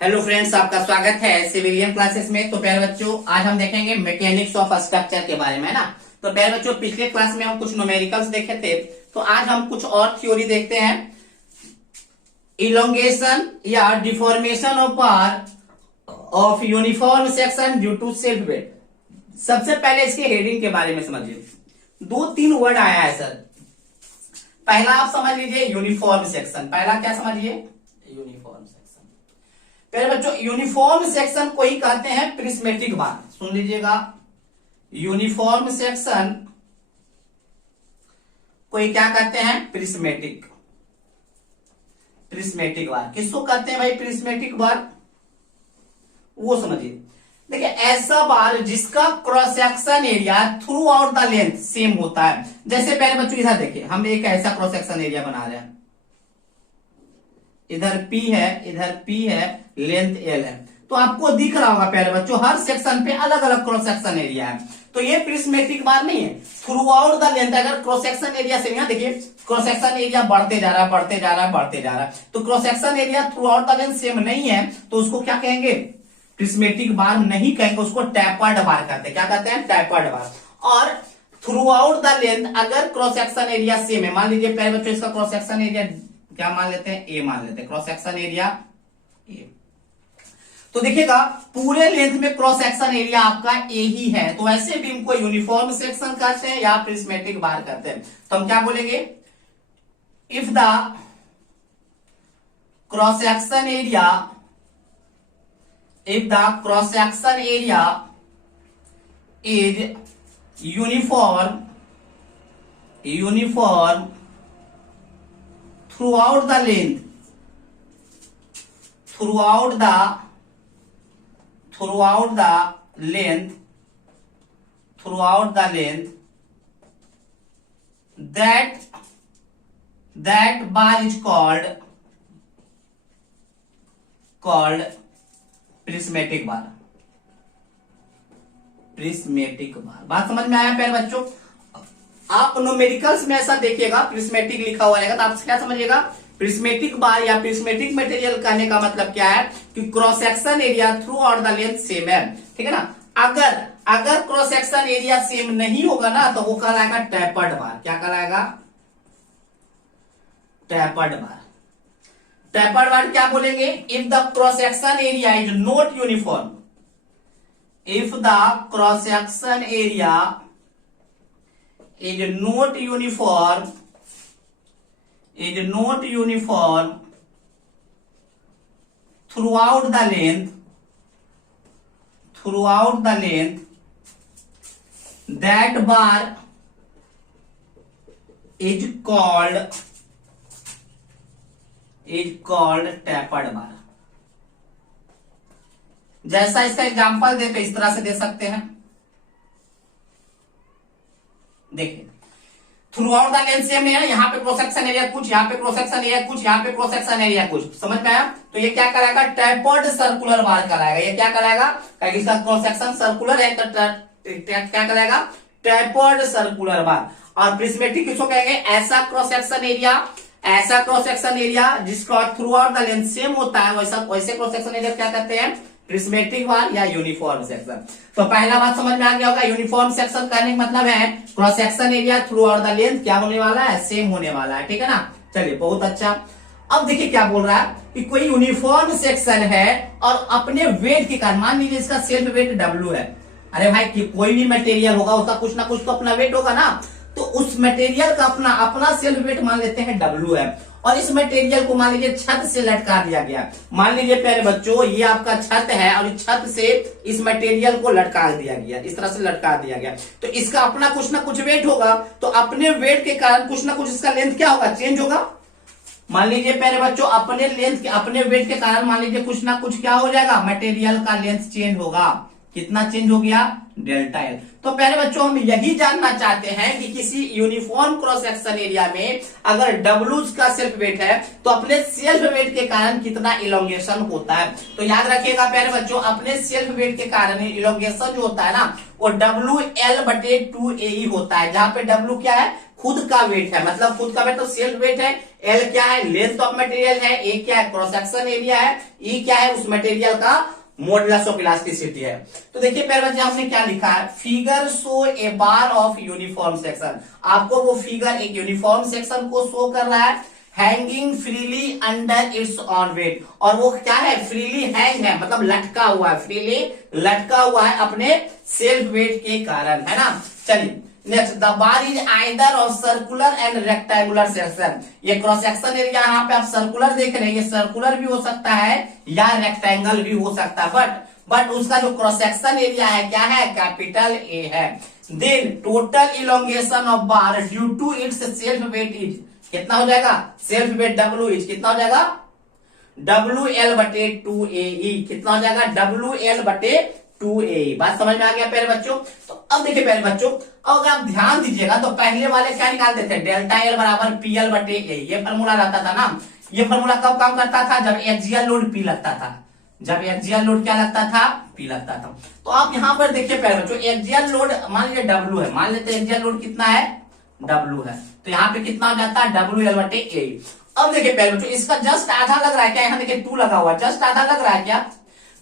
Hello friends, आपका स्वागत है सिविलियन क्लासेस में। तो प्यारे बच्चों, आज हम देखेंगे मैकेनिक्स ऑफ स्ट्रक्चर के बारे में ना। तो प्यारे बच्चों, पिछले क्लास में हम कुछ न्यूमेरिकल्स देखे थे, तो आज हम कुछ और थ्योरी देखते हैं। इलोंगेशन या deformation of bar of uniform section due to self weight. सबसे पहले इसके हेडिंग के बारे में समझिए। दो तीन वर्ड आया है सर। पहला आप समझ लीजिए यूनिफॉर्म सेक्शन। पहला क्या समझिए? Uniform section. पहले बच्चों, यूनिफॉर्म सेक्शन को ही कहते हैं प्रिस्मेटिक बार। सुन लीजिएगा, यूनिफॉर्म सेक्शन को ही क्या कहते हैं? प्रिस्मेटिक बार। किसको कहते हैं भाई प्रिस्मेटिक बार? वो समझिए। देखिए, ऐसा बार जिसका cross section area through out the length same होता है। जैसे पहले बच्चों इधर देखिए, हम एक ऐसा क्रॉस सेक्शन एरिया बना रहे हैं। इधर P है, इधर P है, लेंथ L है। तो आपको दिख रहा होगा प्यारे बच्चों, हर सेक्शन पे अलग अलग क्रॉस सेक्शन एरिया है। तो ये प्रिस्मेटिक बार नहीं है। थ्रू आउट द लेंथ, अगर क्रॉस सेक्शन एरिया से, यहाँ देखिए क्रॉस सेक्शन एरिया बढ़ते जा रहा है, बढ़ते जा रहा है, बढ़ते जा रहा है, तो cross section area through out the length same नहीं है, तो उसको क्या कहेंगे? प्रिस्मेटिक बार नहीं कहेंगे, उसको टैपर्ड बार कहते हैं। क्या कहते हैं? टैपर्ड बार। और थ्रू आउट द लेंथ अगर क्रॉस सेक्शन एरिया सेम है, मान लीजिए प्यारे बच्चों इसका क्रॉस सेक्शन एरिया क्या मान लेते हैं? ए मान लेते हैं। Cross section area A. तो देखिएगा, पूरे लेंथ में क्रॉस सेक्शन एरिया आपका ए ही है, तो ऐसे बीम को यूनिफॉर्म सेक्शन कहते हैं या प्रिस्मेटिक बार कहते हैं। तो हम क्या बोलेंगे? If the cross section area is uniform throughout the length that bar is called prismatic bar। बात समझ में आया प्यारे बच्चों? आप न्यूमेरिकल्स में ऐसा देखिएगा, प्रिस्मेटिक लिखा हुआ रहेगा, तो आप क्या समझिएगा? प्रिस्मेटिक बार या प्रिस्मेटिक मटेरियल कहने का मतलब क्या है कि cross section area through out the length same है। ठीक है ना? अगर क्रॉस सेक्शन एरिया सेम नहीं होगा ना, तो वो कहलाएगा टैपर्ड बार। क्या कहलाएगा? टैपर्ड बार। टैपर्ड बार क्या बोलेंगे? If the cross section area is not uniform, if the cross section area is not uniform throughout the length that bar is called tapered bar। जैसा इसका एग्जांपल दे तो इस तरह से दे सकते हैं। देखिए, through out the length same है, यहाँ पे क्रॉस सेक्शन एरिया कुछ, यहाँ पे क्रॉस सेक्शन एरिया कुछ, यहाँ पे क्रॉस सेक्शन एरिया कुछ। समझ में आया? तो ये क्या कराएगा? टैपर्ड सर्कुलर बार कराएगा। ये क्या कराएगा? क्योंकि इसका क्रॉस सेक्शन सर्कुलर है, तो क्या कराएगा? टैपर्ड सर्कुलर बार। और प्रिस्मेटिक किसको कहेंगे? ऐसा क्रॉस सेक्शन एरिया जिसका through out the length same होता है, वैसे क्रॉस सेक्शन एरिया क्या कहते हैं? प्रिस्मेटिक बार या यूनिफॉर्म सेक्शन। तो पहला बात समझ में आ गया होगा। यूनिफॉर्म सेक्शन कहने का मतलब है cross section area through out the length क्या होने वाला है? सेम होने वाला है। ठीक है ना? चलिए, बहुत अच्छा। अब देखिए क्या बोल रहा है कि कोई यूनिफॉर्म सेक्शन है और अपने वेट के कारण, मान लीजिए इसका सेल्फ वेट W है। अरे भाई, कि कोई भी मटेरियल होगा उसका कुछ ना कुछ तो अपना वेट होगा ना, तो उस मटेरियल का अपना सेल्फ वेट मान लेते हैं W है, और इस मटेरियल को मान लीजिए छत से लटका दिया गया। मान लीजिए प्यारे बच्चों, ये आपका छत है और इस छत से इस मटेरियल को लटका दिया गया, इस तरह से लटका दिया गया, तो इसका अपना कुछ ना कुछ वेट होगा। तो अपने वेट के कारण कुछ ना कुछ इसका लेंथ क्या होगा? चेंज होगा। मान लीजिए प्यारे बच्चों, अपने वेट के कारण मान लीजिए कुछ ना कुछ क्या हो जाएगा? मटेरियल का लेंथ चेंज होगा। कितना चेंज हो गया? Delta L. तो पहले बच्चों हम यही जानना चाहते हैं कि किसी यूनिफॉर्म क्रॉस सेक्शन एरिया में अगर डब्ल्यू का सेल्फ वेट है तो अपने सेल्फ वेट के कारण कितना इलोंगेशन होता है। तो याद रखिएगा प्यारे बच्चों, अपने सेल्फ वेट के कारण इलोंगेशन जो होता है ना वो WL/2AE होता है, जहां पे W क्या है, खुद का वेट है, मतलब खुद का वेट तो सेल्फ वेट है, L क्या है, लेंथ ऑफ मटेरियल है, A क्या है, क्रॉस सेक्शन एरिया है, E क्या है, उस मटेरियल का मॉडुलस ऑफ इलास्टिसिटी है। तो देखिए प्यारे बच्चे हमने क्या लिखा है, figure show A bar of uniform section. आपको वो फिगर एक यूनिफॉर्म सेक्शन को शो कर रहा है, hanging freely under its own weight, और वो क्या है, फ्रीली हैंग है, मतलब लटका हुआ है, फ्रीली लटका हुआ है अपने सेल्फ वेट के कारण, है ना। चलिए next, the bar is either of circular and rectangular section. ये क्रॉस सेक्शन एरिया यहाँ पे आप सर्कुलर देख रहे हैं, ये सर्कुलर भी हो सकता है या रेक्टेंगल भी हो सकता है, बट उसका जो क्रॉस सेक्शन एरिया है क्या है, कैपिटल ए है। Then total elongation of bar due to its self weight is कितना हो जाएगा, सेल्फ वेट डब्ल्यू इज कितना हो जाएगा, WL/2AE कितना हो जाएगा, WL/2AE। बात समझ में आ गया प्यारे बच्चों। तो अब देखिए प्यारे बच्चों, अगर आप ध्यान दीजिएगा तो पहले वाले क्या निकालते थे, डेल्टा एल बराबर PL/A, ये फॉर्मूला रहता था ना। ये फॉर्मूला कब काम करता था, जब एक्सियल लोड P लगता था, जब एक्सियल लोड क्या लगता था, P लगता था। तो आप यहां पर देखिए प्यारे बच्चों, एक्सियल लोड मान लीजिए W है, मान लेते एक्सियल लोड कितना है, W है, तो यहाँ पे कितना हो जाता है, WL/A। अब देखिए प्यारे बच्चों, इसका जस्ट आधा लग रहा है क्या, यहाँ देखिए 2 लगा हुआ है, जस्ट आधा लग रहा है क्या,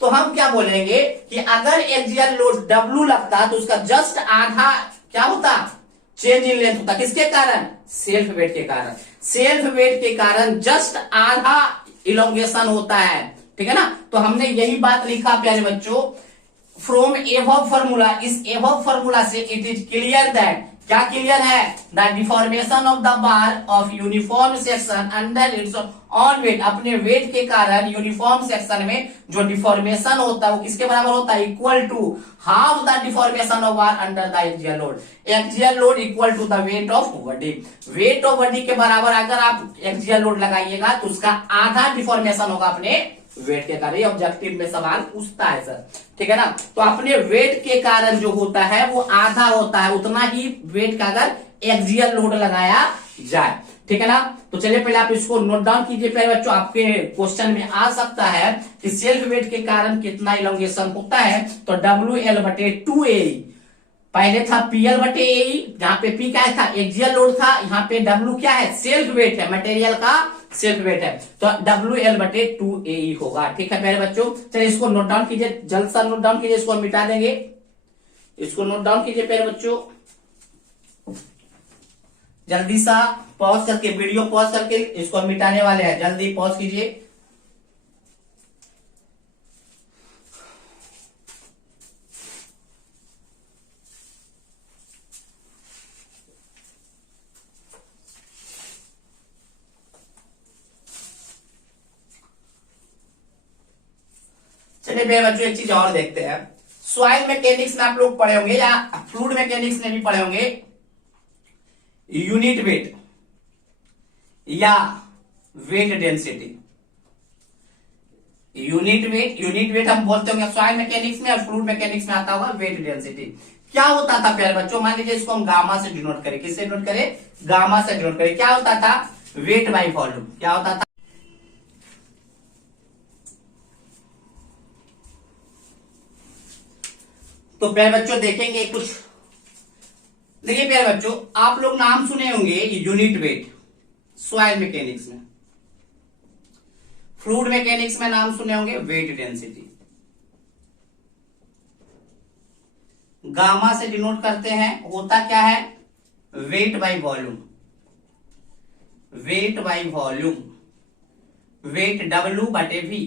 तो हम क्या बोलेंगे कि अगर एक्सियल लोड W लगता तो उसका जस्ट आधा क्या होता, चेंज इन लेंथ होता, किसके कारण, सेल्फ वेट के कारण। सेल्फ वेट के कारण जस्ट आधा इलोंगेशन होता है, ठीक है ना। तो हमने यही बात लिखा प्यारे बच्चों, फ्रॉम एबव फॉर्मूला, इस एबव फॉर्मूला से इट इज क्लियर दैट, क्या क्लियर है, the deformation of the bar of uniform section under its own weight, अपने वेट के कारण यूनिफॉर्म सेक्शन में जो डिफॉर्मेशन होता है वो किसके बराबर होता है, equal to half the deformation of bar under the axial load. Axial load equal to the weight of body, weight of body के बराबर अगर आप एक्सियल लोड लगाइएगा तो उसका आधा डिफॉर्मेशन होगा अपने वेट के कारण। ये ऑब्जेक्टिव में सवाल पूछता है सर, ठीक है ना। तो अपने वेट के कारण जो होता है वो आधा होता है, उतना ही वेट का अगर एक्सियल लोड लगाया जाए, ठीक है ना। तो चलिए पहले आप इसको नोट डाउन कीजिए पहले बच्चों, आपके क्वेश्चन में आ सकता है कि सेल्फ वेट के कारण कितना इलोंगेशन होता है। तो WL/2AE, पहले था PL/AE, जहां पे P क्या था, एक्सियल लोड था, यहाँ पे W क्या है, सेल्फ वेट है, मटेरियल का सेल्फ वेट है, तो WL/2AE होगा, ठीक है प्यारे बच्चों। चलिए इसको नोट डाउन कीजिए, जल्द सा नोट डाउन कीजिए, इसको हम मिटा देंगे, इसको नोट डाउन कीजिए प्यारे बच्चों, जल्दी सा पॉज करके, वीडियो पॉज करके इसको हम मिटाने वाले हैं, जल्दी पॉज कीजिए। चलिए मेरे बच्चों एक चीज और देखते हैं, सॉइल मैकेनिक्स में आप लोग पढ़े होंगे या फ्लूइड मैकेनिक्स में भी पढ़े होंगे, यूनिट वेट या वेट डेंसिटी। यूनिट वेट हम बोलते होंगे सॉइल मैकेनिक्स में, और फ्लूइड मैकेनिक्स में आता होगा वेट डेंसिटी। क्या होता था प्यारे बच्चों, मान लीजिए इसको हम गामा से डिनोट करें, किससे डिनोट करें, गामा से डिनोट करें। क्या होता था, वेट बाई वॉल्यूम, क्या होता था, तो प्यारे बच्चों देखेंगे कुछ, देखिए प्यारे बच्चों आप लोग नाम सुने होंगे यूनिट वेट सॉइल मैकेनिक्स में, फ्लूइड मैकेनिक्स में नाम सुने होंगे वेट डेंसिटी। गामा से डिनोट करते हैं, होता क्या है, weight by volume, weight by volume, weight W/V।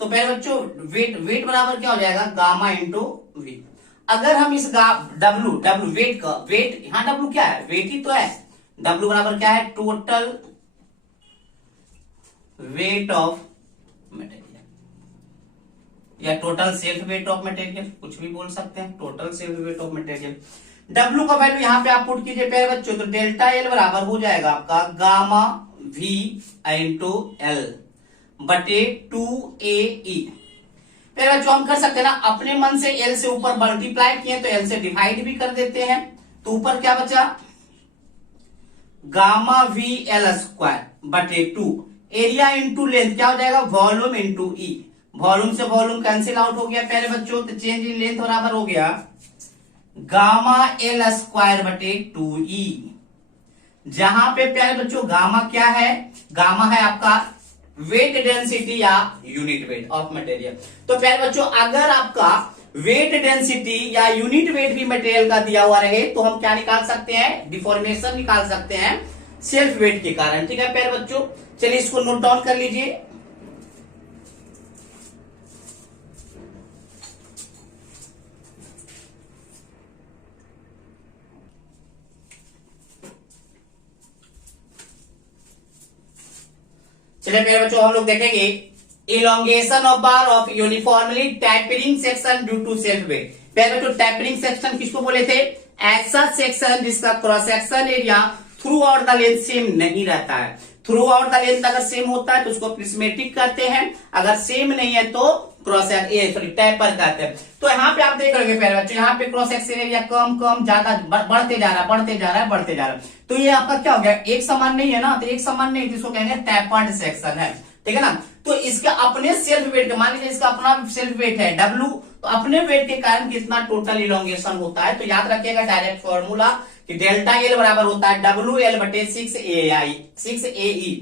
तो प्यारे बच्चों वेट बराबर क्या हो जाएगा, गामा इंटू वी। अगर हम इस W वेट का, वेट यहां W क्या है, वेट ही तो है, W बराबर क्या है, टोटल वेट ऑफ मटेरियल या total self weight of material, कुछ भी बोल सकते हैं, total self weight of material. W का वैल्यू यहां पे आप पुट कीजिए प्यारे बच्चों, तो डेल्टा L बराबर हो जाएगा आपका गामा V इंटू L/2AE। फिर जो हम कर सकते हैं ना, अपने मन से एल से ऊपर मल्टीप्लाई किए तो एल से डिवाइड भी कर देते हैं, तो ऊपर क्या बचा, गामा वी एल स्क्वायर बटे 2, एरिया इंटू लेंथ क्या हो जाएगा, वॉल्यूम इंटू ई, वॉल्यूम से वॉल्यूम कैंसिल आउट हो गया प्यारे बच्चों, तो चेंज इन लेंथ बराबर हो गया गामा एल स्क्वायर बटे 2e, जहां पे प्यारे बच्चों गामा क्या है, गामा है आपका वेट डेंसिटी या यूनिट वेट ऑफ मटेरियल। तो प्यारे बच्चों अगर आपका वेट डेंसिटी या यूनिट वेट भी मटेरियल का दिया हुआ रहे तो हम क्या निकाल सकते हैं, डिफॉर्मेशन निकाल सकते हैं सेल्फ वेट के कारण। ठीक है प्यारे बच्चों, चलिए इसको नोट डाउन कर लीजिए। चलिए मेरे बच्चों हम लोग देखेंगे elongation of bar of uniformly tapering section due to self weight. पहले बच्चों टैपरिंग सेक्शन किसको बोले थे, ऐसा सेक्शन जिसका cross section area through out the length same नहीं रहता है। थ्रू आउट द लेंथ अगर सेम होता है तो उसको प्रिस्मेटिक कहते हैं, अगर सेम नहीं है तो क्रॉस टैपर कहते हैं। तो यहाँ पे आप देख रहे पहले बच्चों, यहाँ पे क्रॉस सेक्शन एरिया कम कम ज्यादा बढ़ते जा रहा है, बढ़ते जा रहा है, बढ़ते जा रहा है। तो ये आपका क्या हो गया, एक समान नहीं है ना, तो एक समान नहीं, जिसको कहेंगे टैपर्ड सेक्शन है। ठीक है ना, तो इसका अपने सेल्फ वेट, मान लीजिए इसका अपना सेल्फ वेट है डब्ल्यू, तो अपने वेट के कारण कितना टोटल इलोंगेशन होता है। तो याद रखिएगा डायरेक्ट फॉर्मूला कि डेल्टा एल बराबर होता है डब्ल्यू एल बटे 6 AE।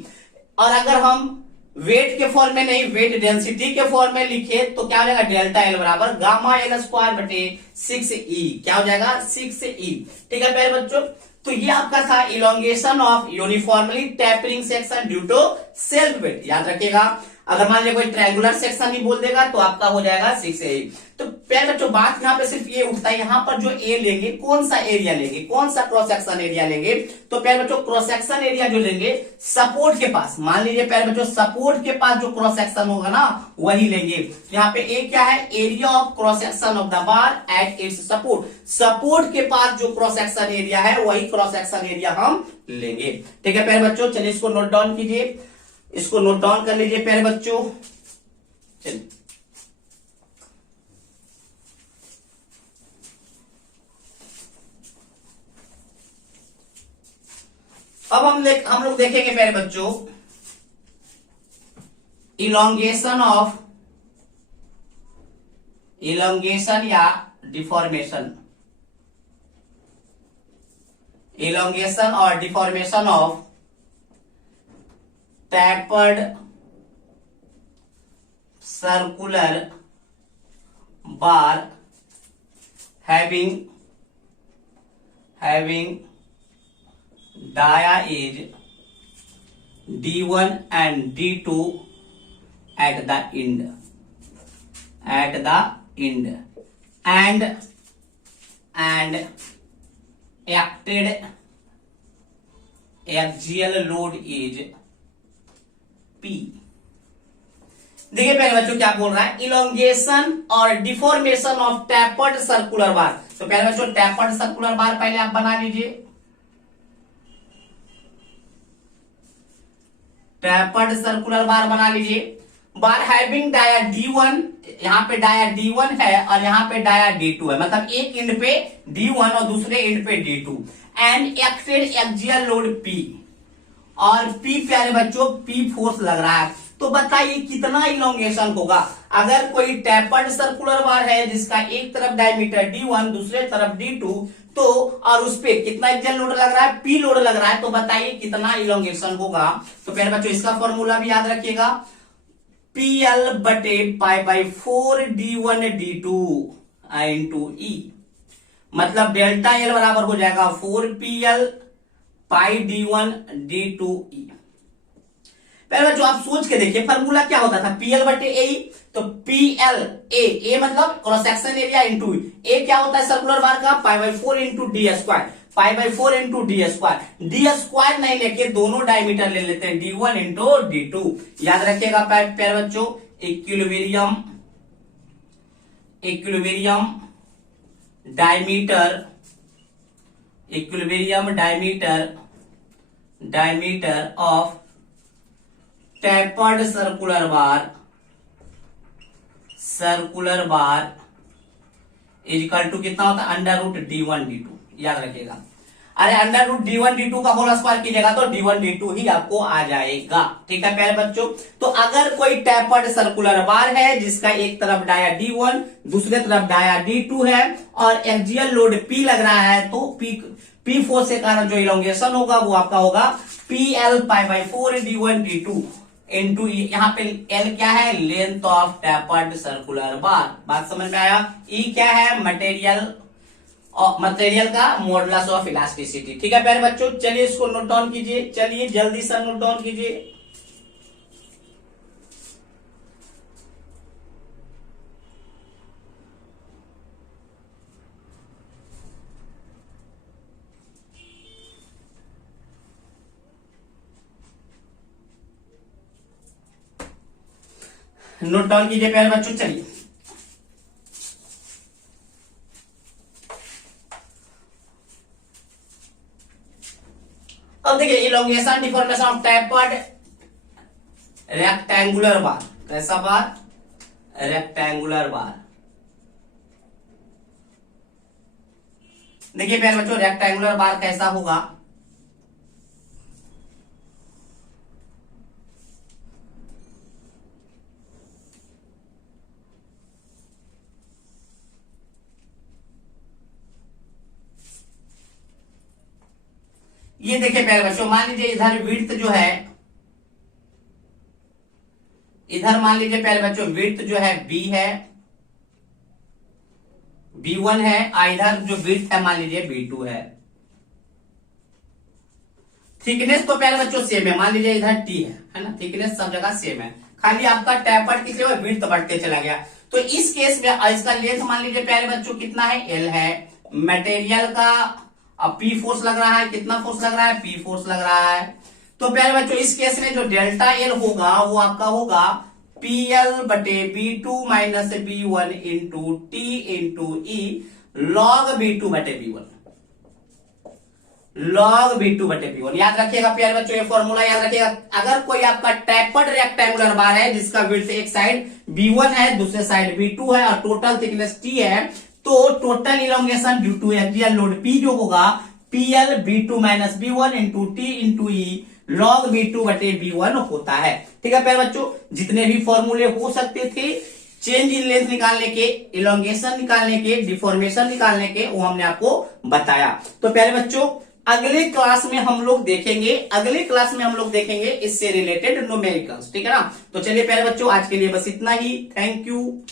और अगर हम वेट के फॉर्म में नहीं, वेट डेंसिटी के फॉर्म में लिखे तो क्या हो जाएगा, डेल्टा एल बराबर गामा एल स्क्वायर बटे 6E, क्या हो जाएगा 6E। ठीक है प्यारे बच्चों, तो ये आपका था elongation of uniformly tapering section due to self weight. याद रखिएगा, अगर मान लीजिए कोई ट्रायंगुलर सेक्शन ही बोल देगा तो आपका हो जाएगा 6A। तो प्यारे बच्चों बात यहाँ पे सिर्फ ये उठता है, यहाँ पर जो ए लेंगे कौन सा एरिया लेंगे, कौन सा क्रॉस सेक्शन एरिया लेंगे। तो प्यारे बच्चों क्रॉस सेक्शन एरिया जो लेंगे सपोर्ट के पास, मान लीजिए प्यारे बच्चों सपोर्ट के पास जो क्रॉस सेक्शन होगा ना वही लेंगे। यहाँ पे ए क्या है, area of cross section of the bar at its support, support के पास जो क्रॉस सेक्शन एरिया है वही क्रॉस सेक्शन एरिया हम लेंगे। ठीक है प्यारे बच्चों, चलिए इसको नोट डाउन कीजिए, इसको नोट डाउन कर लीजिए प्यारे बच्चों। चलिए अब हम लोग देखेंगे प्यारे बच्चों इलोंगेशन या डिफॉर्मेशन, इलोंगेशन और deformation of tapered circular bar having dia is D1 and D2 at the end and acted axial load is P। देखिए पहले बच्चों क्या बोल रहा है, इलोंगेशन और डिफॉर्मेशन ऑफ टैपर्ड सर्कुलर बार। तो पहले बच्चों टैपर्ड सर्कुलर बार पहले आप बना लीजिए, टैपर्ड सर्कुलर बार बना लीजिए। बार हैविंग डाया D1, यहाँ पे डाया D1 है और यहाँ पे डाया D2 है, मतलब एक एंड पे D1 और दूसरे एंड पे D2 and acted axial load P, और P प्यारे बच्चों P फोर्स लग रहा है। तो बताइए कितना इलोंगेशन होगा। अगर कोई टैपर्ड सर्कुलर बार है जिसका एक तरफ डायमीटर D1 दूसरे तरफ D2, तो और उस पे कितना एक्सियल लोड लग रहा है, P लोड लग रहा है, तो बताइए कितना इलोंगेशन होगा। तो प्यारे बच्चों इसका फॉर्मूला भी याद रखिएगा, PL बटे pi by 4 D1 D2 into E, मतलब डेल्टा L बराबर हो जाएगा 4PL पाई D1 D2E। पहले जो आप सोच के देखिए फॉर्मूला क्या होता था, PL बटे ए, तो PL ए मतलब क्रॉस सेक्शन एरिया इंटू ए क्या होता है सर्कुलर बार का, pi by 4 into D square, pi by 4 into D square. D square नहीं लेके दोनों डायमीटर ले लेते हैं D1 इंटू D2। याद रखिएगा प्यारे बच्चों, equilibrium diameter of tapered circular bar circular bar is equal to कितना होता है √d1 d2, याद रखिएगा। अरे √d1 d2 का होल स्क्वायर कीजिएगा तो d1 d2 ही आपको आ जाएगा। ठीक है प्यारे बच्चों, तो अगर कोई टैपर्ड सर्कुलर बार है जिसका एक तरफ डाया d1 दूसरे तरफ डाया d2 है और एक्सियल लोड p लग रहा है, तो p फोर्स के कारण जो इलोंगेशन होगा वो आपका होगा pl π/4 d1 d2 इंटू यहाँ पे L क्या है, लेंथ ऑफ टैपर्ड सर्कुलर बार। बात समझ में आया। E क्या है, मटेरियल का मॉडुलस ऑफ इलास्टिसिटी। ठीक है प्यारे बच्चों, चलिए इसको नोट डाउन कीजिए, चलिए जल्दी से नोट डाउन कीजिए। नोट डाउन कीजिए प्यारे बच्चों। चलिए अब देखिए elongation deformation of tapered rectangular bar. कैसा बार, रेक्टेंगुलर बार। देखिए प्यारे बच्चों रेक्टेंगुलर बार कैसा होगा, ये देखिए प्यारे बच्चों, मान लीजिए इधर विड्थ जो है, इधर मान लीजिए प्यारे बच्चों विड्थ जो है b है, b1 है, इधर जो विड्थ है मान लीजिए b2 है। थिकनेस तो प्यारे बच्चों सेम है, मान लीजिए इधर t है ना, थिकनेस सब जगह सेम है, खाली आपका टैपर्ड किस लिए विड्थ बढ़ते चला गया। तो इस केस में इसका लेंथ मान लीजिए प्यारे बच्चों कितना है, l है। मटेरियल का अब P फोर्स लग रहा है, कितना फोर्स लग रहा है, P फोर्स लग रहा है। तो प्यारे बच्चों इस केस में जो डेल्टा L होगा वो आपका होगा PL/B2 minus B1 into T into E log B2/B1, log B2/B1। याद रखिएगा प्यारे बच्चों ये फॉर्मूला याद रखिएगा। अगर कोई आपका टैपर्ड रेक्टेंगुलर बार है जिसका विड्थ एक साइड B1 है दूसरे साइड B2 है और टोटल थिकनेस T है, तो total elongation due to axial load P जो होगा PL/B2 minus B1 into T into E log B2/B1 होता है। ठीक है प्यारे बच्चों, जितने भी फॉर्मूले हो सकते थे चेंज इन लेंथ निकालने के, इलोंगेशन निकालने के, डिफॉर्मेशन निकालने के, वो हमने आपको बताया। तो प्यारे बच्चों अगले क्लास में हम लोग देखेंगे इससे रिलेटेड न्यूमेरिकल्स। ठीक है ना। तो चलिए प्यारे बच्चों आज के लिए बस इतना ही। Thank you.